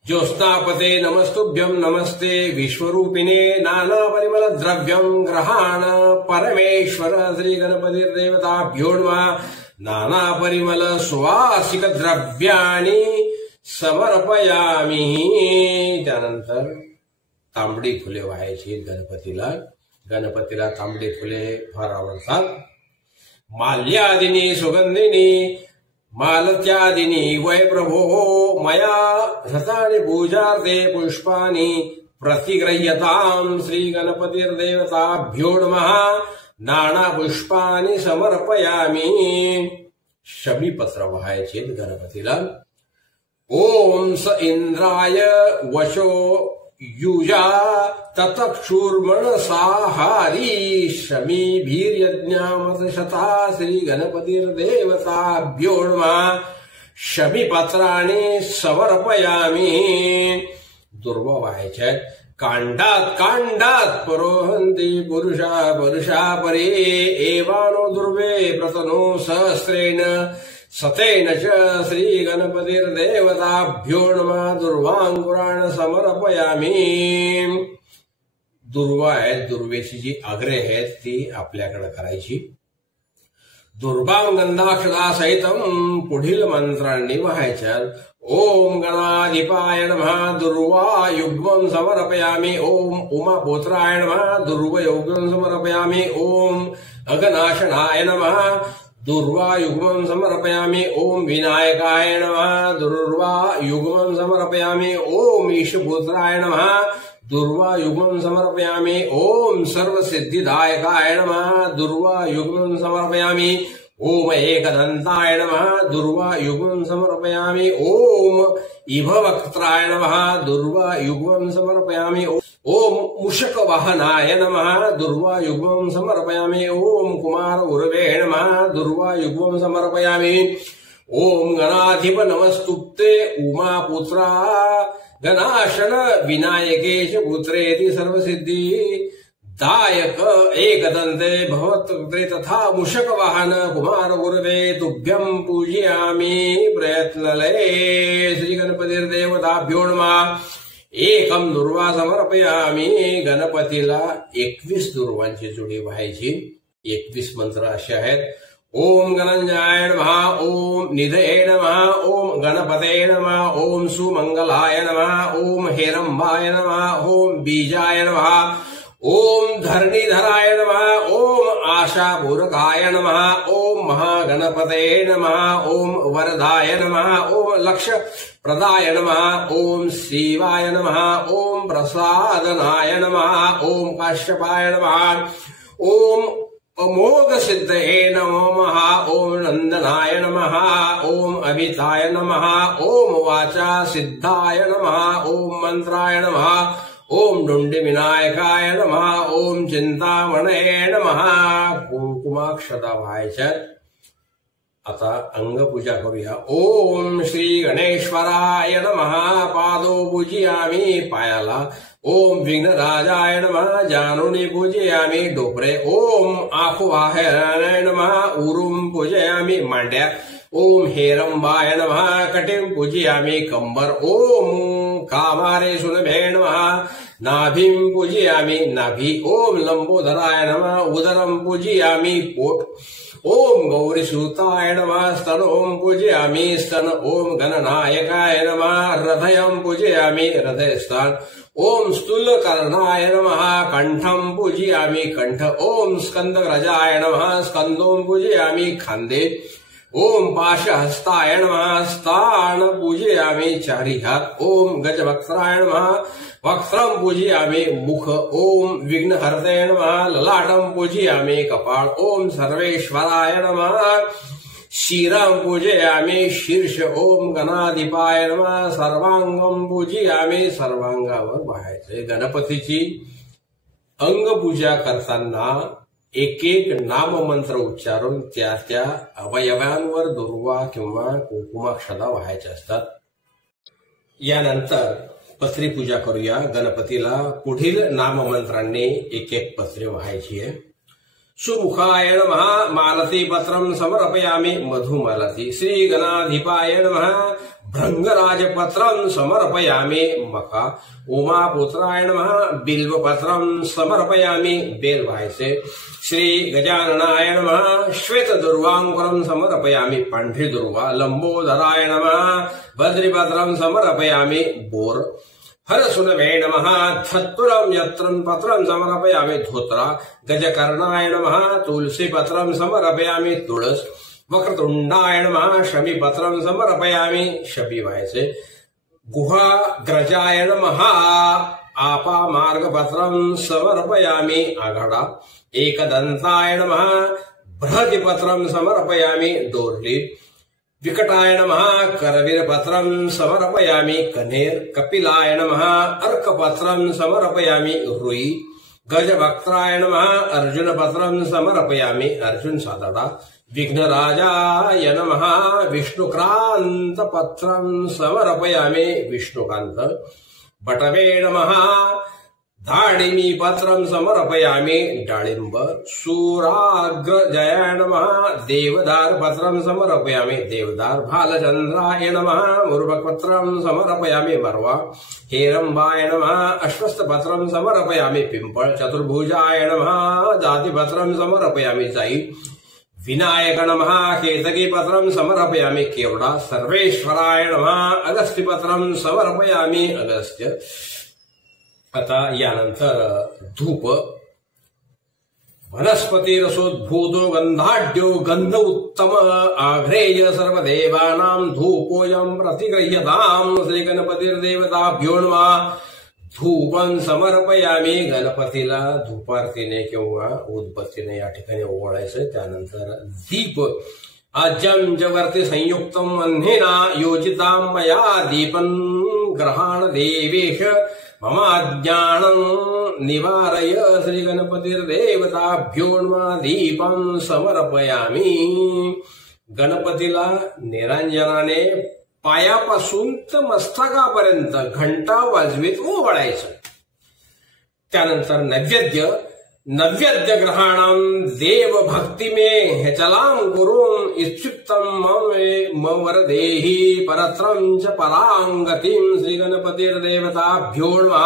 ज्योत्स्नापते नमस्तुभ्यं नमस्ते विश्वरूपिणे नाना परिमल द्रव्यं ग्रहाण परमेश्वर। श्री गणपतिर्देवताभ्यो नमः। नाना परिमल सुवासिक द्रव्याणि समर्पयामि। त्यानंतर तांबडी फुले व्हायची गणपतीला। गणपतीला तांबडी फुले फार आवडतात. माल्यादिनी सुगंधिनी मालत्यादिनी वै प्रभो मया धतानि पूजार्थे पुष्पानि प्रतिगृह्यताम्. श्री गणपतिर्देवताभ्यो नमः. नाना पुष्पानि समर्पयामि. शमीपत्र वाहायचे गणपतीला. ओम स इंद्राय वशो युजा ततक्षुर्मणसाहारी शमीभिर्यज्ञामतशता. श्री गणपतिर्देवताभ्यो नमः. शमीपत्राणि समर्पयामि. दुर्वा व्हायच्या. कांडात कांडात परोहंती पुरुषा पुरुषा परे एवानो दुर्वे प्रतनो सहस्रेण सतेन च. श्री गणपतिर्देवताभ्यो नमः. दुर्वांकुराण समर्पयामि. दुर्वा आहेत, दुर्वेची जी आग्रे आहेत ती आपल्याकडे करायची. दुर्वां गंधाक्षदा सहितम पुढील मंत्रांनी व्हायच्या. ओम गणाधिपाय नमः. दुर्वा युग्मं समर्पयामि. ओम उमापुत्राय नमः. दुर्वा युग्मं समर्पयामि. ओम अघनाशनाय नमः. दुर्वा युग्मं समर्पयामि. ओम विनायकाय नमः. दुर्वा युग्मं समर्पयामि. ओम ईशपुत्राय नमः. दुर्वा युग्मं समर्पयामि. ओम सर्वसिद्धिदायकाय नमः. दुर्वा युग्मं समर्पयामि. ओम एकदंताय नमः. दुर्वा युग्मं समर्पयामि. ओम इभवक्त्राय नमः. दुर्वा युग्मं समर्पयामि. ओम मूषकवाहनाय नमः. दुर्वा युग्मं समर्पयामि. ओम कुमार उर्वे नमः. दुर्वा युग्मं समर्पयामि. ओम गणाधिप नमस्तुते उमापुत्रा गणाशन विनायकेश पुत्रेति सर्वसिद्धि दायक एकदन्ते भवत्कृते तथा मूषक वाहन कुमार गुरुवे तुभ्यं पूजयामि प्रयत्नलये. श्री गणपतिर्देवताभ्यो नमः. एकम दुर्वा समर्पयामि. गणपतीला 21 दुर्वांची जोडी व्हायची. 21 मंत्र असे आहेत. ओम गणंजाय नमः. ओम निधये नमः. ओम गणपते नमः. ओम सुमंगलाय नमः. ओम हेरंबाय नमः. ओम बीजाय नमः. ओम धरणीधराय नमः. ओम आशापूरकाय नमः. ओम महागणपते नमः. ओम वरदाय नमः. ओम लक्ष्यप्रदाय नमः. ओम शिवाय नमः. ओम प्रसादनाय नमः. ओम काश्यपाय नमः. ओम अमोघ सिद्धये नमः. ओम नंदनाय नमः. ओम अभिताय नमः. ओम वाचा सिद्धाय नमः. ओम मंत्राय नमः. ओम डुंडी विनायकाय नमः. ओम चिंतामणये नमः. कुंकुमाक्षता व्हायच्या. आता अंगपूजा करूया. ओम श्री गणेश्वराय नमः. पादो पूजयामि. पायाला. ओम विघ्नराजाय नमः. जानुनी पूजयामि. डोपरे. ओम आखुवाहनाय नमः. उरुम पूजयामि. मांड्या. ओम हेरंबाय नमः. कटिं पूजयामि. कंबर. ओम कामारे सुलभे नमः. नाभिं पूजयामि. नाभि. ओम लंबोदराय नमः. उदरं पूजयामि. पोट. ओम गौरीसुताय नमः. स्तन. ओम पूजयामि. स्तन. ओम गणनायकाय नमः. हृदयं पूजयामि. हृदयस्थान. ओम स्थूलकर्णाय नमः. कंठं पूजयामि. कंठ. ओम स्कंदग्रजाय नमः. स्कंदों पूजयामि. खांदे. ओम पाशहस्ताय नमः. स्थान पूजयामि. चारी हात. ओम गजवक्त्राय नमः. वक्त्रं पूजयामि. मुख. ओम विघ्नहर्ते नमः. ललाटं पूजयामि. कपाळ. ओम सर्वेश्वराय नमः. शिरं पूजयामि. शीर्ष. ओम गणाधिपाय नमः. सर्वांगं पूजयामि. सर्वांगावर व्हायचे. गणपतीची अंगपूजा करताना एक एक नाममंत्र उच्चारून त्या त्या अवयवांवर दुर्वा किंवा कुंकुमाक्षता व्हायच्या असतात. यानंतर पत्री पूजा करूया. गणपतीला पुढील नाममंत्रांनी एक एक पत्रे व्हायची आहे. सुमुखाय नमः. मालती पत्रं समर्पयामि. मधुमालती. श्री गणाधिपाय नमः. भृंगराजपत्रं समर्पयामि. मखा. उमापुत्राय नमः. बिल्वपत्रं समर्पयामि. बेल व्हायचे. श्री गजाननाय नमः. श्वेत दुर्वांकुरं समर्पयामि. पांढरी दुर्वा. लंबोदराय नमः. बद्रीपत्रं समर्पयामि. बोर. हरसुनवे नमः धत्तुरं यत्रं पत्रं समर्पयामि धोत्रा गजकर्णाय नमः तुलसीपत्रं समर्पयामि तुळस वक्रतुंडाय नमः शमीपत्रं समर्पयामि शमी व्हायचे गुहाग्रजाय नमः आपामार्गपत्रं समर्पयामि आघाडा एकदंताय नमः बृहतिपत्रं समर्पयामि डोरली विकटाय नमः करवीरपत्रं समर्पयामि कन्हेर कपिलाय नमः अर्कपत्रं समर्पयामि रुई गजवक्त्राय नमः अर्जुनपत्रं समर्पयामि अर्जुन सादडा विघ्नराजाय नमः विष्णुक्रान्तपत्रं समर्पयामि विष्णुकान्त बटवे नमः दाडिमी पत्रं समर्पयामि डाळिंब सूराग्रजयाय नमः देवदार पत्रं समर्पयामि देवदार भालचंद्राय नमः मुर्बकपत्रं समर्पयामि मरवा हेरंबाय नमः अश्वत्थपत्रं समर्पयामि पिंपळ चतुर्भुजाय नमः जातिपत्रं समर्पयामि जाई विनायक नमः केतकीपत्रं समर्पयामि केवडा सर्वेश्वराय नमः अगस्त्यपत्रं समर्पयामि अगस्त्य। आता यानंतर धूप वनस्पती रसोद्भूतो गंधाढ्यो गंध उत्तम आघ्रेय सर्वदेवानां धूपोऽयं प्रतिगृह्यताम् श्री गणपतिर्देवताभ्यो नमः धूपं समर्पयामि गणपतीला धूपारतीने किंवा उदबत्तीने या ठिकाणी ओवाळायचं। त्यानंतर दीप आज्यं जवर्ति संयुक्तम् अह्नेना योजितां मया दीपं ग्रहाण देवेश मम अज्ञानं निवारय श्री गणपतिर्देवताभ्यो नमः दीपं समर्पयामि। गणपतीला निरांजनाने पायापासून तर मस्तकापर्यंत घंटा वाजवीत ओवाळायचं। त्यानंतर नैवेद्य ग्रहाणां देव भक्ति में हेचलां गुरुं इत्युक्तं मम वरदेहि परत्रं च परांगतिं श्री गणपतिर्देवताभ्यो नमः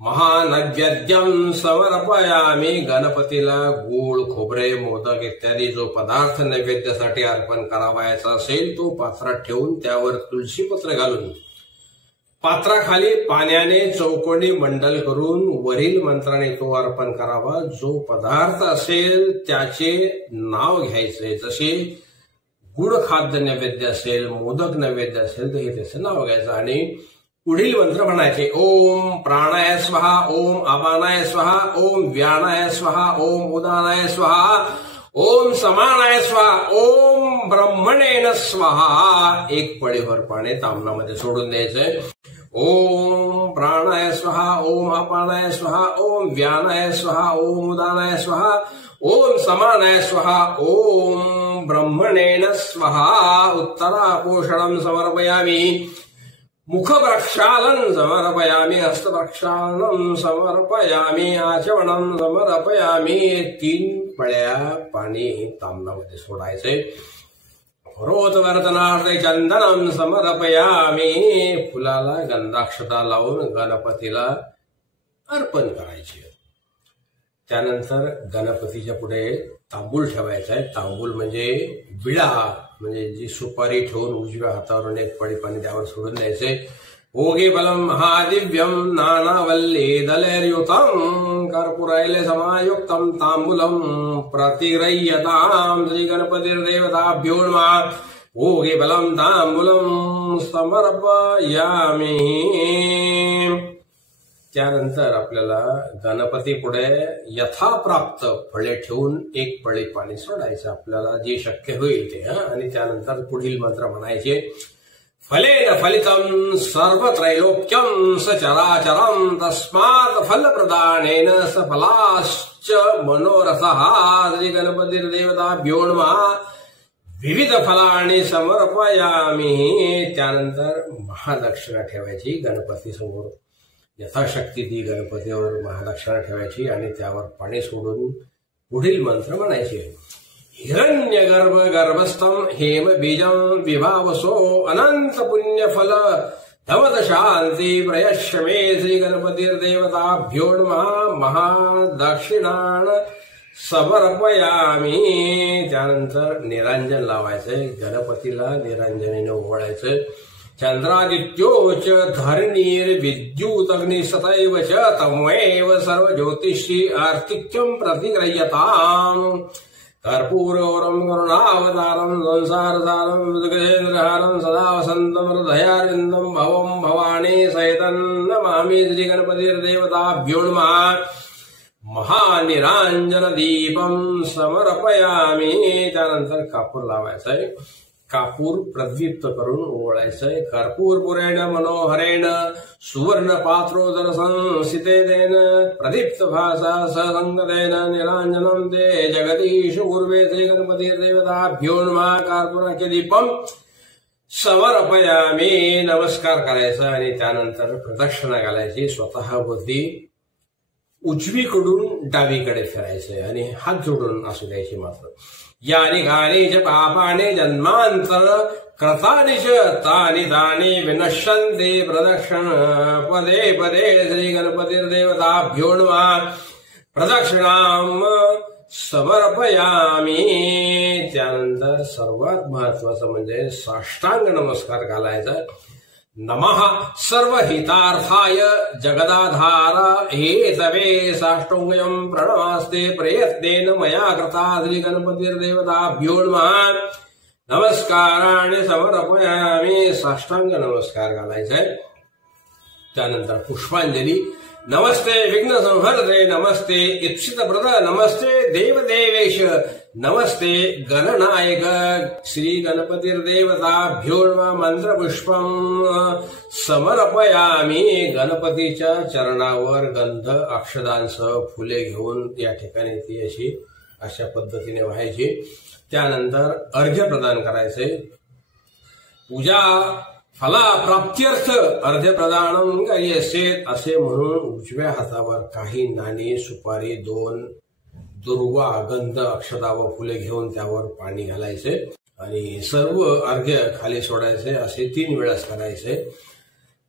महानैवेद्यं समर्पयामि। गणपतीला गूळ खोबरे मोदक इत्यादी जो पदार्थ नैवेद्यासाठी अर्पण करावायचा असेल तो पात्रात ठेवून त्यावर तुळशीपत्र घालून पात्राखाली पाण्याने चौकोनी मंडल करून वरील मंत्राने तो अर्पण करावा। जो पदार्थ असेल त्याचे नाव घ्यायचे, जसे गुड खाद्य नैवेद्य असेल मोदक नैवेद्य असेल तर हे त्याचं नाव घ्यायचं आणि पुढील मंत्र म्हणायचे ओम प्राणाय स्वाहा ओम अपानाय स्वाहा ओम व्यानाय स्वाहा ओम उदानाय स्वाहा ओम समानाय स्वाहा ओम ब्रह्मणेन स्वाहा। एक पळीभर पाणी तामणामध्ये सोडून द्यायचंय। ओम प्राणाय स्वाहा ओम अपानाय स्वाहा ओम व्यानाय स्वाहा ओम उदानाय स्वाहा ओम समानाय स्वाहा ओम ब्रह्मणेन स्वाहा। उत्तरापोषणं समर्पयामि मुखप्रक्षालनं समर्पयामि हस्तप्रक्षालनं समर्पयामि आचमनं समर्पयामि। 3 पळ्या पाणी तांबणामध्ये सोडायचे। रोतवर्तनार्थे चंदनं समर्पयामि। फुलाला गंधाक्षता लावून गणपतीला अर्पण करायचे। त्यानंतर गणपतीच्या पुढे तांबूल ठेवायचा आहे। तांबूल म्हणजे विडा, म्हणजे जी सुपारी ठेवून उजव्या हातावरून एक पळी पाणी त्यावर सोडून द्यायचे। ओगे बलम महादिव्यम नानावल्ली दलैर्युतम कर्पूरैले समायुक्तम तांबूलम प्रतिगृह्यताम् श्री गणपतिर्देवताभ्यो नमः ओगे बलम तांबूलम समर्पयामि। त्यानंतर आपल्याला गणपती पुढे यथाप्राप्त फळे ठेवून एक पळी पाणी सोडायचं, आपल्याला जे शक्य होईल ते। आणि त्यानंतर पुढील मंत्र म्हणायचे फलेन फलितं सर्वत्रैलोक्यं सचराचरं तस्मात् फलप्रदानेन सफलाश्च मनोरथः श्री गणपतिर्देवताभ्यो नमः विविध फलानि समर्पयामि। त्यानंतर महादक्षिणा ठेवायची गणपती समोर, यथाशक्ती ती गणपतीवर महादक्षिणा ठेवायची आणि त्यावर पाणी सोडून पुढील मंत्र म्हणायचे हिरण्यगर्भ गर्भस्थं हेम बीजं विभावसो अनंत पुण्यफल धवद शांती प्रयश्य मे श्री गणपतिर्देवताभ्यो नमः महादक्षिणान समर्पयामि। त्यानंतर निरांजन लावायचंय, गणपतीला निरांजनेने ओवाळायचं। चंद्रादित्योच धरणीर्विद्युतग्निस्तथैव च तमेव सर्वज्योतिषी आर्तिक्यं प्रतिगृह्यताम् कर्पूरौरं करुणावतारं संसारसारं विद्गजेन्द्रहारं सदा वसन्तं हृदयारविन्दं भवं भवानी सहितं नमामि श्रीगणपतिर्देवताभ्यो नमः। महानिरांजनदीपं समर्पयामि। त्यानंतर कापूर लावायचा आहे। कापूर प्रदीप्त करून ओवाळायचंय। कर्पूरपुरेण मनोहरेण सुवर्ण पात्रोदर संसितेन प्रदीप्त भासा ससंगतेन निरांजनं ते जगदीश गुरुवे श्री गणपती देवताभ्यो नमः। कर्पूराचे दीपम समर्पयामी। नमस्कार करायचा आणि त्यानंतर प्रदक्षिणा घालायची। स्वतः बुद्धी उजवीकडून डावीकडे फिरायचंय आणि हात जोडून असू द्यायची मात्र। यानी घाणी च पापाने जन्मांतर कृतानि च तानि तानि विनश्यन्ति प्रदक्षिण पदे पदे श्री गणपतिर्देवताभ्यो नमः। प्रदक्षिणां समर्पयामी। त्यानंतर सर्वात महत्वाचं म्हणजे साष्टांग नमस्कार घालायचा। नमः सर्वहितार्थाय जगदाधार हेतवे साष्टांगं प्रणमास्ते प्रयत्नेन मया कृता श्री गणपतिर्देवताभ्यो नमः। नमस्काराणि समर्पयामि। साष्टांग नमस्कार घालायचा। त्यानंतर पुष्पांजली। नमस्ते विघ्न संहर्ते नमस्ते इप्सितप्रद नमस्ते देवदेवेश नमस्ते गणनायक श्री गणपतिर्देवताभ्यो नमः। मंत्रपुष्पं समर्पयामी। गणपतीच्या चरणावर गंध अक्षदांसह फुले घेऊन या ठिकाणी ती अशा पद्धतीने व्हायची। त्यानंतर अर्घ्य प्रदान करायचे। पूजा फला प्राप्त्यर्थ अर्घ्य प्रदानम करिष्येत असे म्हणून उजव्या हातावर काही नाणी सुपारी 2 दुर्वा गंध अक्षता व फुले घेऊन त्यावर पाणी घालायचे आणि सर्व अर्घ्य खाली सोडायचे। असे 3 वेळास करायचे।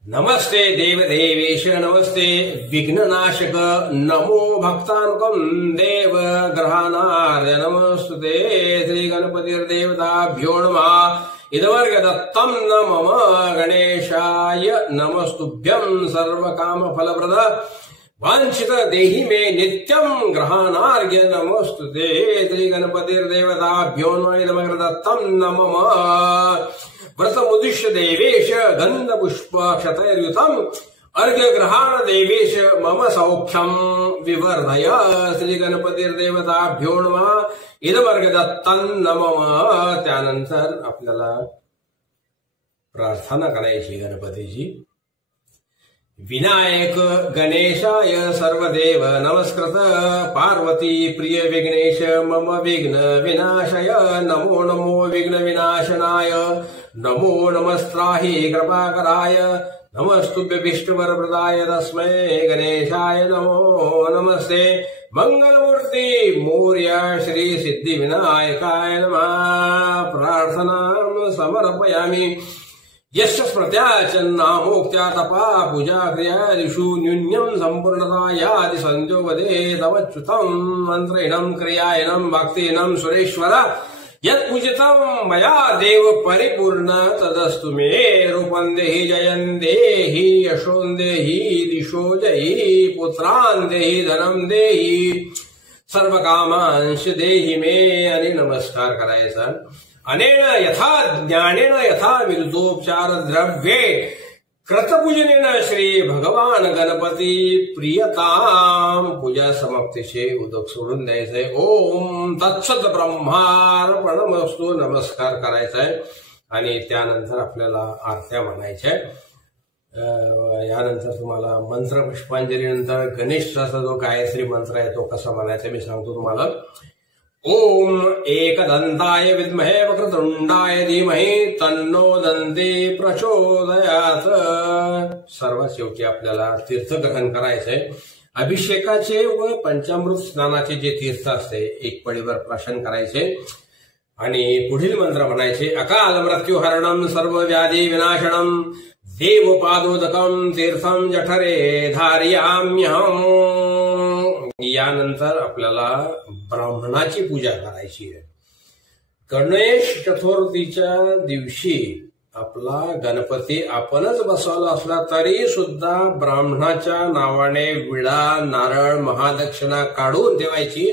नमस्ते देवदेवेश नमस्ते विघ्ननाशक नमो भक्तानुकं देव ग्रहाणार्य नमस्तुते श्री गणपतिर्देवताभ्यो नमः। इदवर्ग दत्तं न मम गणेशाय नमस्तुभ्यं सर्वकामफलप्रद वांछित देहि मे नित्यं ग्रहाणार्घ्य नमस्तुते श्री गणपतिर्देवताभ्यो नमः। इदवर्ग दत्तं न मम व्रतमुद्दिश्य देवेश गन्धपुष्प क्षतैर्युतम् अर्घ्यग्रहाण देवेश मम सौख्यं विवर्धय श्री गणपतिर्देवताभ्यो नमः। इदवर्ग दत्तं न मम। त्यानंतर आपल्याला प्रार्थना करायची गणपतीची। विनायक गणेशाय सर्वदेव नमस्कृत पार्वती प्रिय विघ्नेश मम विघ्न विनाशय नमो नमो विघ्न विनाशनाय नमो नमस्त्राहि कृपाकराय नमस्तुभ्यभीष्टवरप्रदाय तस्मै गणेशाय नमो नमस्ते। मंगलमूर्ति मोर्या श्री सिद्धिविनायकाय नमः। प्रार्थनां समर्पयामि। यस्य स्मृत्याचन्नामोक्त्या तपा पूजा क्रियादिषु न्यून्यं सम्पूर्णता यादि सन्तो वदे तवच्युतं मन्त्रेणं क्रियायनं भक्तिनं सुरेश्वर यत्पूजितं मया देव परिपूर्ण तदस्तु मे रूपं देहि जयं देहि यशों देहि दिशो जयि पुत्रान् देहि धनं देहि सर्वकामांश देहि मे। आणि नमस्कार करायचा। अनेन यथा ज्ञानेन यथा विरुद्धोपचार द्रव्ये कृतपूजनेन श्री भगवान गणपती प्रियताम। पूजा समाप्तीचे उदक सोडून द्यायचंय। ओम तत्सत ब्रह्मार्पणमस्तु नमस्कार करायचाय आणि त्यानंतर आपल्याला आरत्या म्हणायच्या। यानंतर तुम्हाला मंत्र पुष्पांजलीनंतर गणेशाचा जो गायत्री मंत्र आहे तो कसा म्हणायचा मी सांगतो तुम्हाला। ओम एकदंताय विद्महे वक्रतुंडाय धीमहि तन्नो दन्ती प्रचोदयात्। सर्वात शेवटी आपल्याला तीर्थग्रहण करायचंय। अभिषेकाचे व पंचामृत स्नानाचे जे तीर्थ असते एक पळीवर प्राशन करायचे आणि पुढील मंत्र म्हणायचे। अकाल मृत्युहरणं सर्व व्याधी विनाशनम देवपादोदकं तीर्थं जठरे धारयाम्यहम्। यानंतर आपल्याला ब्राह्मणाची पूजा करायची आहे। गणेश चतुर्थीच्या दिवशी आपला गणपती आपणच बसवला असला तरी सुद्धा ब्राह्मणाच्या नावाने विडा नारळ महादक्षिणा काढून ठेवायची,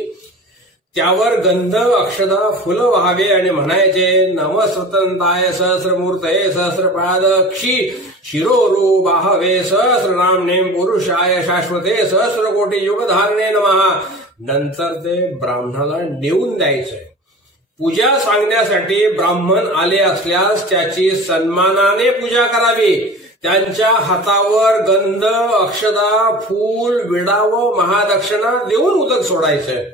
त्यावर गंध अक्षदा फुलं व्हावे आणि म्हणायचे नम स्वतंत्राय सहस्रमूर्तये सहस्रपाद क्षी शिरोरू बाहवे सहस्रनामने पुरुषाय शाश्वते सहस्रकोटी युगधारणे नमः. नंतर ते ब्राह्मणाला नेऊन द्यायचंय. पूजा सांगण्यासाठी ब्राह्मण आले असल्यास त्याची सन्मानाने पूजा करावी. त्यांच्या हातावर गंध अक्षदा फूल विडा व महादक्षिणा देऊन उदक सोडायचंय.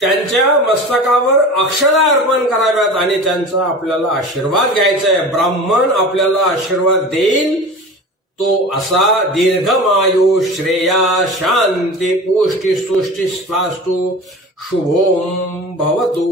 त्यांच्या मस्तकावर अक्षदा अर्पण कराव्यात आणि त्यांचा आपल्याला आशीर्वाद घ्यायचा आहे. ब्राह्मण आपल्याला आशीर्वाद देईल तो असा दीर्घमायू श्रेया शांती पुष्टी सृष्टी स्वास्तु शुभोम भवतु.